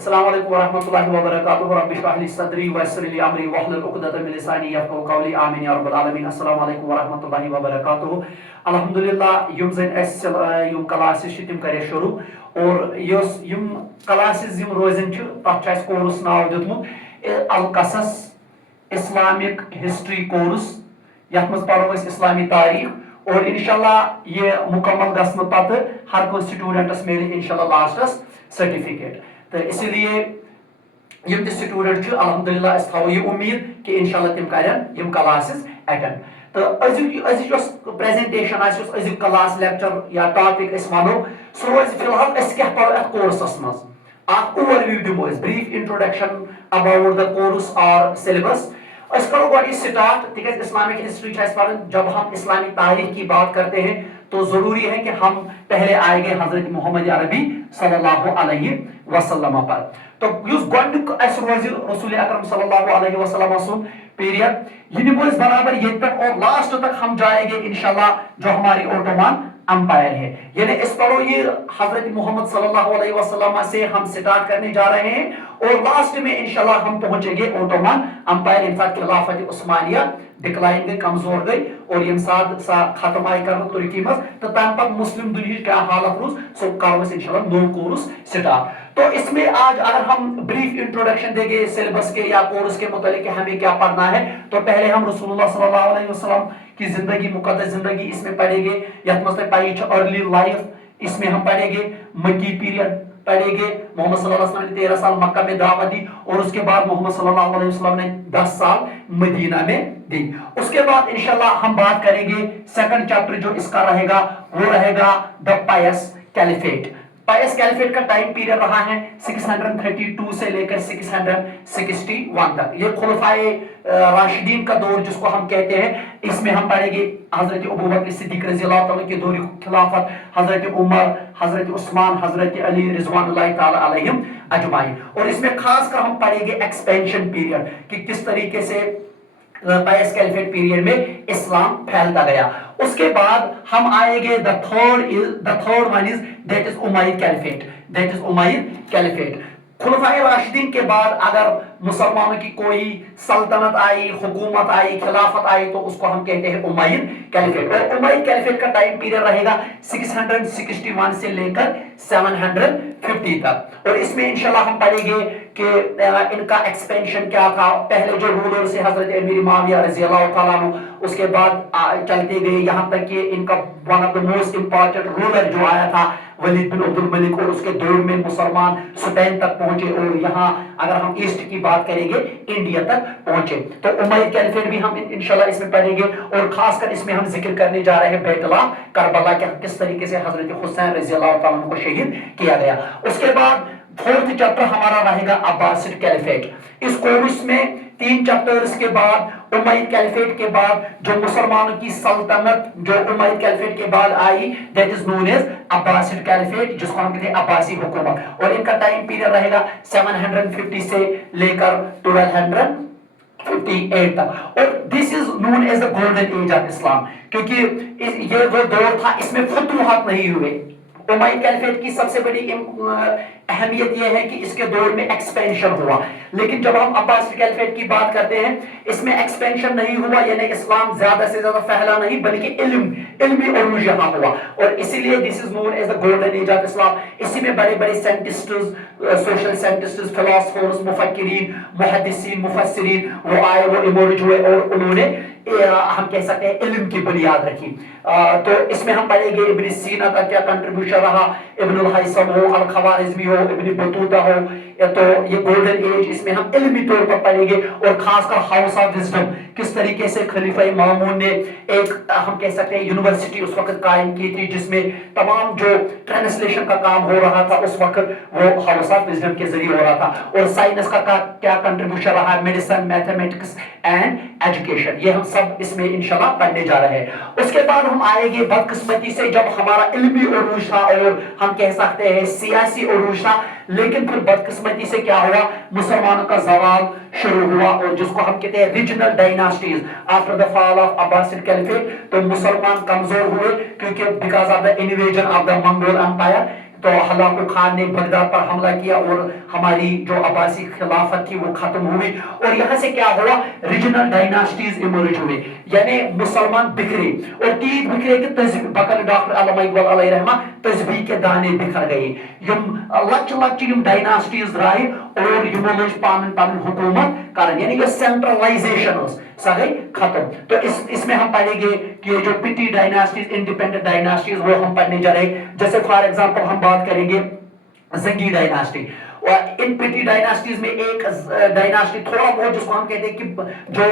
السلام علیکم ورحمۃ اللہ وبرکاتہ رب اشرح لی صدری ویسر لی امری واحلل عقدۃ من لسانی یفقهوا قولی آمین یا رب العالمین. السلام علیکم ورحمۃ اللہ وبرکاتہ. الحمدللہ یم زن اس یم کلاسز تم کرے شروع اور یم کلاسز یم روزن تک اس کورس ناو دیتمت القصص اسلامک ہسٹری کورس یتھ مز پڑھو اس اسلامی تاریخ اور انشاءاللہ یہ مکمل گھن پتہ ہر کھانا سٹوڈنٹس ملے انشاءاللہ لاسٹس سرٹیفکیٹ. تو اسی لیے یم تہ سٹوڈنٹ الحمدللہ اس تھو یہ امید کہ انشاءاللہ تم کرن یم کلاسز اٹینڈ. تو ازچ پریزنٹیشن ازیک کلاس لیکچر یا ٹاپک اس ونو سہ روز فی الحال اس کیا پڑھو ات کورسس مز اخ اوور ویو دمو brief introduction about the course اور سلیبس. اس کرو گوڑی سٹارٹ تکیاز اسلامک ہسٹری اس پڑھن. جب ہم اسلامی تاریخ کی بات کرتے ہیں تو ضروری ہے کہ ہم پہلے آئے گے حضرت محمد عربی صلی اللہ علیہ وسلم پر. تو اس گۄڈنیُک اسہِ روزِ رسول اکرم صلی اللہ علیہ وسلم سن پیریڈ یہ نمو برابر یہ تک اور لاسٹ تک ہم جائیں گے انشاءاللہ جو ہماری اوٹومان امپائر ہے. یعنی اس پڑھو یہ حضرت محمد صلی اللہ علیہ وسلم سے ہم سٹارٹ کرنے جا رہے ہیں اور لاسٹ میں انشاءاللہ ہم پہنچیں گے اوٹومان امپائر. انفیکٹ خلافت عثمانیہ ڈکلائن گئی کمزور گئی اور یم سات سا ختم آئی کرنا ترکی مز تو تم پتہ مسلم دنیا کیا حالت روز سو کرو انشاءاللہ نو کورس سٹارٹ. تو اس میں آج اگر ہم بریف انٹروڈکشن دیں گے سلیبس کے یا کورس کے متعلق کہ ہمیں کیا پڑھنا ہے تو پہلے ہم رسول اللہ صلی اللہ علیہ وسلم کی زندگی مقدس زندگی اس میں پڑھیں گے. یت مز پائی ارلی لائف اس میں ہم پڑھیں گے. مکی پیریڈ پڑھیں گے. محمد صلی اللہ علیہ وسلم نے 13 سال مکہ میں دعوت دی اور اس کے بعد محمد صلی اللہ علیہ وسلم نے 10 سال مدینہ میں دی. اس کے بعد انشاءاللہ ہم بات کریں گے سیکنڈ چیپٹر جو اس کا رہے گا وہ رہے گا دا پائس کیلیفیٹ. پائس کیلیفیٹ کا ٹائم پیریڈ رہا ہے 632 سے لے کر 661 تک. یہ خلفائے راشدین کا دور جس کو ہم کہتے ہیں اس میں ہم پڑھیں گے حضرت ابوبکر صدیق رضی اللہ عنہ کے دور خلافت, حضرت عمر, حضرت عثمان, حضرت علی رضوان اللہ تعالی علیہم اجمعین. اور اس میں خاص کر ہم پڑھیں گے ایکسپینشن پیریڈ کہ کس طریقے سے پائس کیلیفیٹ پیریڈ میں اسلام پھیلتا گیا. اس کے بعد ہم آئیں گے the third one is that is Umayyad Caliphate. خلفائے راشدین کے بعد اگر مسلمانوں کی کوئی سلطنت آئی, حکومت آئی, خلافت آئی تو اس کو ہم کہتے ہیں امیید کیلیفیٹ. اور امیید کیلیفیٹ کا ٹائم پیریڈ رہے گا 661 سے لے کر 750 تک. اور اس میں انشاءاللہ ہم پڑھیں گے کہ ان کا ایکسپینشن کیا تھا. پہلے جو رولر سے حضرت امیر معاویہ رضی اللہ تعالیٰ عنہ, اس کے بعد چلتے گئے یہاں تک کہ ان کا one of the most important ruler جو آیا تھا ولید بن عبد الملک, اور اس کے دور میں مسلمان اسپین تک پہنچے اور یہاں اگر ہم ایسٹ کی بات کریں گے انڈیا تک پہنچے. تو امیید کیلیفیٹ بھی ہم انشاءاللہ اس میں پڑھیں گے اور خاص کر اس میں ہم ذکر کرنے جا رہے ہیں بیت اللہ کربلا کہ کس طریقے سے حضرت حسین رضی اللہ تعالیٰ عنہ کو شہید کیا گیا. اس کے بعد فورتھ چیپٹر ہمارا رہے گا عباسڈ کیلیفیٹ. اس کورس میں 3 چیپٹرز کے بعد امیید کیلیفیٹ کے بعد جو مسلمانوں کی سلطنت جو امیید کیلیفیٹ کے بعد آئی that is known as Abbasid caliphate جس کو ہم کہتے ہیں عباسی حکومت. اور ان کا ٹائم پیریڈ رہے گا 750 سے لے کر 1258 تک. اور this is known as the golden age of Islam کیونکہ یہ وہ دور تھا اس میں فتوحات نہیں ہوئے. امیید کیلیفیٹ کی سب سے بڑی اہمیت یہ ہے کہ اس کے دور میں ایکسپینشن ہوا. لیکن جب ہم عباسڈ کیلیفیٹ کی بات کرتے ہیں اس میں ایکسپینشن نہیں ہوا, یعنی اسلام زیادہ سے زیادہ پھیلا نہیں بلکہ علمی عروج یہاں ہوا. اور اسی لیے this is known as the golden age of Islam. اسی میں بڑے بڑے سائنٹسٹز, سوشل سائنٹسٹز, فلاسفرز, مفکرین, محدثین, مفسرین وہ آئے, وہ ایمرج ہوئے اور انہوں نے ہم کہہ سکتے ہیں علم کی بنیاد رکھی. تو اس میں ہم پڑھیں گے ابن سینا کا کیا کنٹریبیوشن رہا, ابن الہیثم ہو, الخوارزمی ہو, ابن بطوطہ ہو. تو یہ گولڈن ایج اس میں ہم علمی طور پر پڑھیں گے اور خاص کر ہاؤس آف وزڈم کس طریقے سے خلیفہ مامون نے ایک ہم کہہ سکتے ہیں یونیورسٹی اس وقت قائم کی تھی جس میں تمام جو ٹرانسلیشن کا کام ہو رہا تھا اس وقت وہ ہاؤس آف وزڈم کے ذریعے ہو رہا تھا. اور سائنس کا کیا کنٹریبیوشن رہا, میڈیسن, میتھمیٹکس اینڈ ایجوکیشن, یہ ہم سب اس میں انشاءاللہ پڑھنے جا رہے ہیں. اس کے بعد ہم آئیں گے بدقسمتی سے جب ہمارا علمی عروج تھا اور ہم کہہ سکتے ہیں سیاسی عروج تھا, لیکن پھر بدقسمتی سے کیا ہوا, مسلمانوں کا زوال شروع ہوا اور جس کو ہم کہتے ہیں regional dynasties after the fall of Abbasid caliphate. تو مسلمان کمزور ہوئے کیونکہ because of the invasion of the Mongol empire तो हलाकू खान ने बगदाद पर हमला किया और हमारी जो अब्बासी खिलाफत थी वो खत्म हुई, और यहाँ से क्या हुआ, रीजनल डायनास्टीज इमर्ज हुए, यानी मुसलमान बिखरे, और तीत बिखरे कि बकल डॉक्टर अल्लामा इकबाल अलैहि रहमा तस्बीह के दाने बिखर गए, यम लच लच यम डायनास्टीज द्राय और यमो लज पान पान हुकूमत करन, यानी ये सेंट्रलाइजेशन सा गई खत्म। तो इसमें हम पढ़ेंगे कि जो पिटी डायनास्टीज, इंडिपेंडेंट डायनास्टीज, वो हम पढ़ने जा रहे हैं। जैसे फॉर एग्जांपल हम बात करेंगे ज़ंगी डायनास्टी, और इन पिटी डायनास्टीज में एक डायनास्टी थोड़ा बहुत जिसको हम कहते हैं कि जो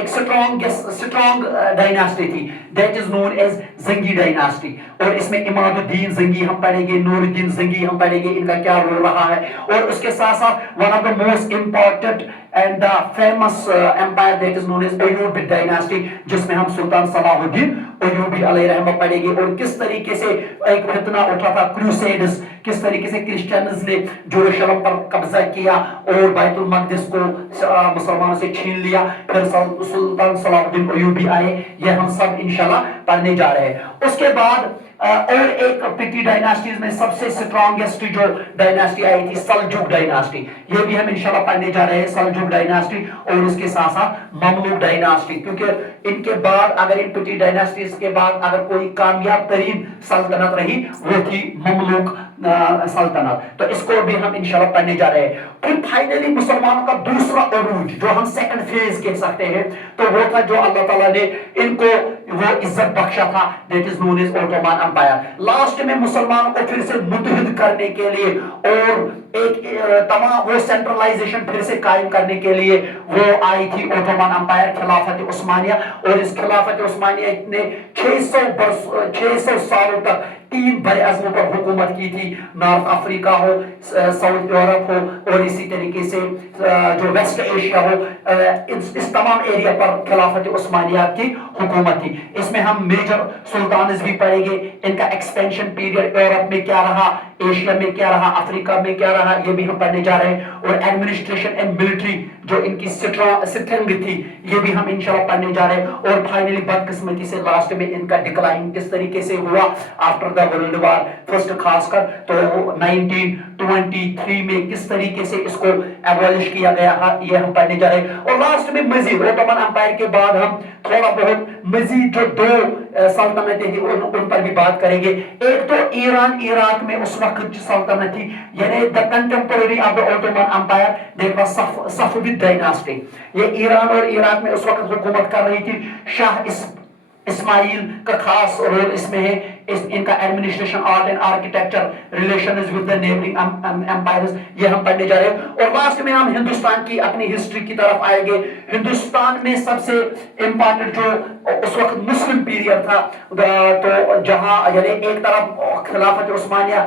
एक स्ट्रॉन्ग डायनास्टी थी, that is known as Zangi dynasty, और इसमें इमादुद्दीन ज़ंगी हम पढ़ेंगे, नूरुद्दीन ज़ंगी हम पढ़ेंगे, इनका क्या रोल रहा है, और उसके साथ साथ one of the most important and the famous empire that is known as Ayyubid dynasty, जिसमें हम सुल्तान सलाहुद्दीन अय्यूबी अलैहि रहमा पढ़ेंगे, और किस तरीके से एक फितना उठा था, क्रूसेड्स, किस तरीके से क्रिश्चियंस ने जेरूशलम पर कब्जा किया और बैतुल मक़दिस को मुसलमानों से छीन लिया, फिर सुल्तान सलाहुद्दीन अय्यूबी आए, ये हम सब इंशाल्लाह पढ़ने जा रहे हैं। उसके बाद और एक पिटी डायनास्टीज में सबसे स्ट्रॉन्गेस्ट जो डायनास्टी आई थी सल्जुक डायनास्टी, ये भी हम इंशाल्लाह पढ़ने जा रहे हैं, सल्जुक डायनास्टी, और उसके साथ साथ ममलूक डायनास्टी, क्योंकि इनके बाद अगर इन पिटी डायनास्टीज के बाद अगर कोई कामयाब तरीन सल्तनत रही वो थी ममलूक सल्तनत, तो इसको भी हम इंशाल्लाह पढ़ने जा रहे हैं। फिर फाइनली मुसलमानों का दूसरा अरूज जो हम सेकंड फेज कह सकते हैं, तो वो था जो अल्लाह ताला ने इनको वो इज्जत बख्शा था, that is known as Ottoman Empire. Last में मुसलमानों को फिर से मुत्तहिद करने के लिए और एक तमाम वो सेंट्रलाइजेशन फिर से कायम करने के लिए वो आई थी ओटोमन एम्पायर, खिलाफत उस्मानिया, और इस खिलाफत उस्मानिया ने 600 सालों तक 3 बड़े अज़मों पर हुकूमत की थी, नॉर्थ अफ्रीका हो, साउथ यूरोप हो, और इसी तरीके से जो वेस्ट एशिया हो, इस तमाम एरिया पर खिलाफत उस्मानिया की हुकूमत थी। इसमें हम मेजर सुल्तान्स भी पढ़ेंगे, इनका एक्सपेंशन पीरियड यूरोप में क्या रहा, एशिया में क्या रहा, अफ्रीका में क्या रहा, ये भी हम पढ़ने जा रहे हैं, और एडमिनिस्ट्रेशन एंड मिलिट्री जो इनकी स्ट्रेंथ थी ये भी हम इंशाल्लाह पढ़ने जा रहे हैं, और फाइनली बदकिस्मती से लास्ट में इनका डिक्लाइन किस तरीके से हुआ after the world war first, खासकर तो 1923 में किस तरीके से इसको एबॉलिश किया गया है, ये हम पढ़ने जा रहे हैं। और लास्ट में मजीद ओटोमन एम्पायर के बाद हम थोड़ा बहुत मजीद जो 2 सल्तनतें थी उन पर भी बात करेंगे। एक तो ईरान इराक में उस वक्त जो सल्तनत थी, यानी the contemporary of the Ottoman empire that was Safavid dynasty, ये ईरान और इराक में उस वक्त हुकूमत कर रही थी। शाह इस्माइल का खास रोल इसमें है, इनका administration, art and architecture, relations with the neighbouring empires, ये हम पढ़ने जा रहे हैं। और लास्ट में हम हिंदुस्तान की अपनी हिस्ट्री की तरफ आएंगे। हिंदुस्तान में सबसे इंपॉर्टेंट जो उस वक्त मुस्लिम पीरियड था, तो जहां यानी एक तरफ खिलाफत उस्मानिया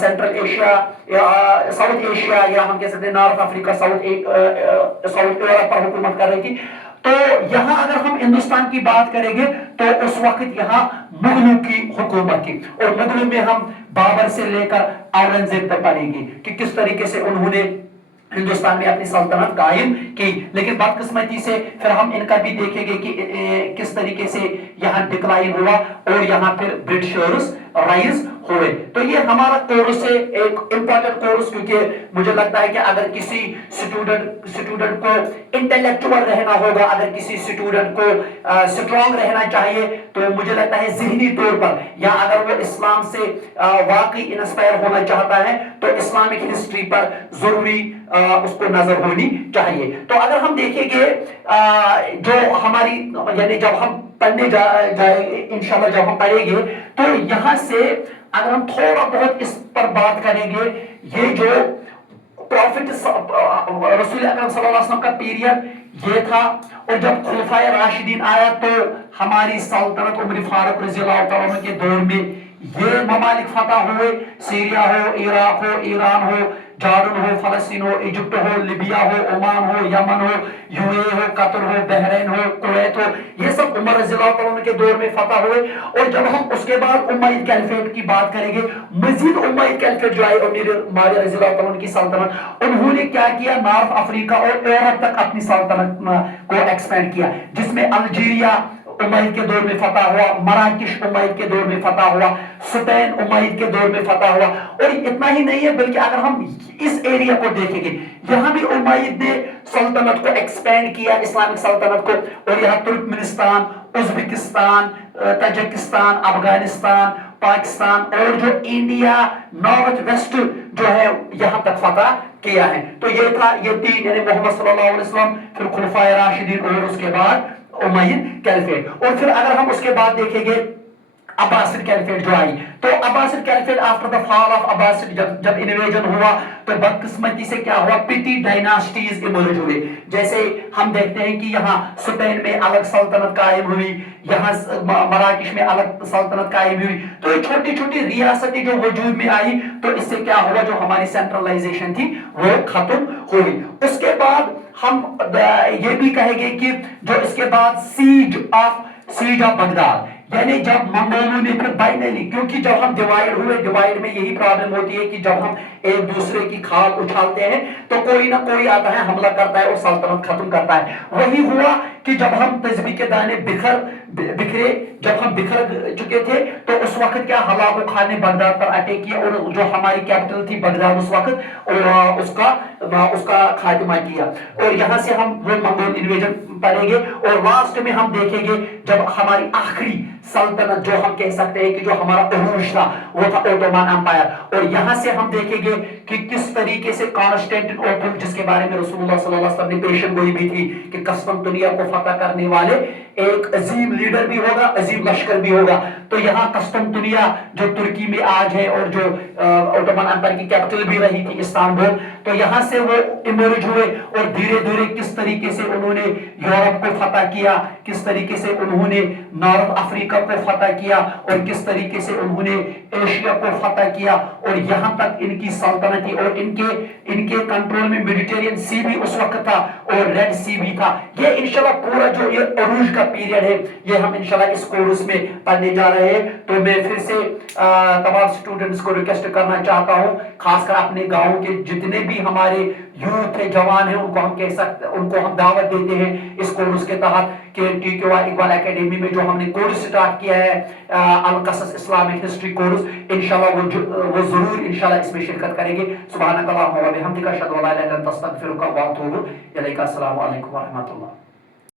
सेंट्रल एशिया या साउथ एशिया या हम कह सकते हैं नॉर्थ अफ्रीका, साउथ यूरोप पर हुकूमत कर रही थी। तो यहाँ अगर हम हिंदुस्तान की बात करेंगे तो उस वक्त यहाँ मुगलों की हुकूमत थी, और मुगलों में हम बाबर से लेकर औरंगजेब तक पढ़ेंगे कि किस तरीके से उन्होंने हिंदुस्तान में अपनी सल्तनत कायम की। लेकिन बदकिस्मती से फिर हम इनका भी देखेंगे कि किस तरीके से यहाँ डिक्लाइन हुआ और यहाँ फिर ब्रिटिशर्स राइज हुए। तो ये हमारा कोर्स है, एक इंपॉर्टेंट कोर्स, क्योंकि मुझे लगता है कि अगर किसी स्टूडेंट को इंटेलेक्चुअल रहना होगा, अगर किसी स्टूडेंट को स्ट्रॉन्ग रहना चाहिए, तो मुझे लगता है ज़हनी तौर पर, या अगर वो इस्लाम से वाकई इंस्पायर होना चाहता है तो इस्लामिक हिस्ट्री पर जरूरी उसको नजर होनी चाहिए। तो अगर हम देखेंगे जो हमारी यानी जब हम पढ़ने जाएंगे इंशाल्लाह, जब हम पढ़ेंगे तो यहाँ से अगर हम थोड़ा बहुत इस पर बात करेंगे, ये जो प्रॉफिट रसूल अकरम सल्लल्लाहु अलैहि वसल्लम का पीरियड ये था, और जब खुलफाए राशिदीन आया तो हमारी सल्तनत उमर फारूक रज़ियल्लाहु तआला अन्हु के दौर में ये ममालिक फतह हुए, सीरिया हो, इराक हो, ईरान हो, जॉर्डन हो, फलस्तीन हो, इजिप्ट हो, लिबिया हो, ओमान हो, यमन हो, यूएई हो, कतर हो, बहरीन हो, कुवैत हो, ये सब उमर रज़ियल्लाहु तआला अन्हु के दौर में फतह हुए। और जब हम उसके बाद उमय्यद कैलिफेट की बात करेंगे, मजीद उमय्यद कैलिफेट जो है अमीर माविया रज़ियल्लाहु तआला अन्हु की सल्तनत, उन्होंने क्या किया, नॉर्थ अफ्रीका और यूरोप तक अपनी सल्तनत को एक्सपेंड किया, जिसमें अल्जीरिया उमैयद के दौर में फतह हुआ, मराकिश उमैयद के दौर में फतह हुआ, स्पेन उमैयद के दौर में फतह हुआ। और इतना ही नहीं है, बल्कि अगर हम इस एरिया को देखेंगे, यहाँ भी उमैयद ने सल्तनत को एक्सपेंड किया, इस्लामिक सल्तनत को। और यहाँ Turkmenistan, Uzbekistan, Tajikistan, Afghanistan, Pakistan और जो इंडिया नॉर्थ वेस्ट जो है यहाँ तक फतह किया है। तो ये था, ये तीन, यानी मोहम्मद सल्लल्लाहु अलैहि वसल्लम, फिर खुलफाए राशिदीन और उसके बाद उमैयद कैलिफेट। और फिर अगर हम उसके बाद देखेंगे अब्बासिड कैलिफेट जो आई, तो Abbasid caliphate after the fall of Abbasid, जब इन्वेजन हुआ तो बदकिस्मती से क्या हुआ, पिटी डायनास्टीज इमर्ज हुए। जैसे हम देखते हैं कि यहाँ स्पेन में अलग सल्तनत कायम हुई, यहाँ मराकिश में अलग सल्तनत कायम हुई। तो ये छोटी छोटी रियासतें जो वजूद में आई, तो इससे क्या हुआ, जो हमारी सेंट्रलाइजेशन थी वो खत्म हुई। उसके बाद हम ये भी कहेंगे कि जो इसके बाद सीज ऑफ बगदाद, यानी जब मंगोलों ने फिर फाइनली, क्योंकि जब हम डिवाइड हुए, डिवाइड में यही प्रॉब्लम होती है कि जब हम एक दूसरे की खाल उछालते हैं तो कोई ना कोई आता है, हमला करता है और सल्तनत खत्म करता है। वही हुआ कि जब हम तस्बी के दाने बिखरे, जब हम बिखर चुके थे, तो उस वक्त क्या, हलाकू खान ने बगदाद पर अटैक किया और जो हमारी कैपिटल थी बगदाद उस वक्त, और उसका खात्मा किया। और यहाँ से हम वो मंगोल इन्वेजन पढ़ेंगे। और लास्ट में हम देखेंगे जब हमारी आखिरी सल्तनत, जो हम कह सकते हैं कि जो हमारा उरूज था, वो था ओटोमन एम्पायर। और यहाँ से हम देखेंगे कि किस तरीके से कॉन्स्टेंटिनोपल, जिसके बारे में रसूलुल्लाह सल्लल्लाहु अलैहि वसल्लम ने पेशन गोई भी थी कि कस्तंतुनिया को फतह करने वाले एक अजीम लीडर भी होगा, अजीम लश्कर भी होगा। तो यहाँ कस्तंतुनिया जो तुर्की में आज है और जो ओटोमन एम्पायर की कैपिटल भी रही थी इस्तांबुल, तो यहाँ से वो इमर्ज हुए और धीरे धीरे किस तरीके से उन्होंने यूरोप को फतह किया, किस तरीके से उन्होंने नॉर्थ अफ्रीका को फतह किया और किस तरीके से उन्होंने एशिया को फतह किया। और यहाँ तक इनकी सल्तनत थी और इनके कंट्रोल में मेडिटेरियन सी भी उस वक्त था और रेड सी भी था। ये इंशाल्लाह पूरा जो ये अरूज का पीरियड है, ये हम इंशाल्लाह इस कोर्स में पढ़ने जा रहे हैं। तो मैं फिर से तमाम स्टूडेंट्स को रिक्वेस्ट करना चाहता हूँ, खासकर अपने गाँव के जितने भी हमारे यूथ है, जवान है, उनको हम कह सकते, उनको हम दावत देते हैं इस कोर्स के तहत कि TQI इकबाल एकेडमी में जो हमने कोर्स स्टार्ट किया है, अल क़सस इस्लामिक हिस्ट्री कोर्स, इंशाल्लाह वो जरूर इंशाल्लाह इसमें शिरकत करेंगे। सुब्हानक अल्लाहुम्मा व बिहम्दिका अशहदु अल्ला इलाहा इल्ला अंता अस्तगफिरुका व अतूबु इलैका। अस्सलामु अलैकुम व रहमतुल्लाह।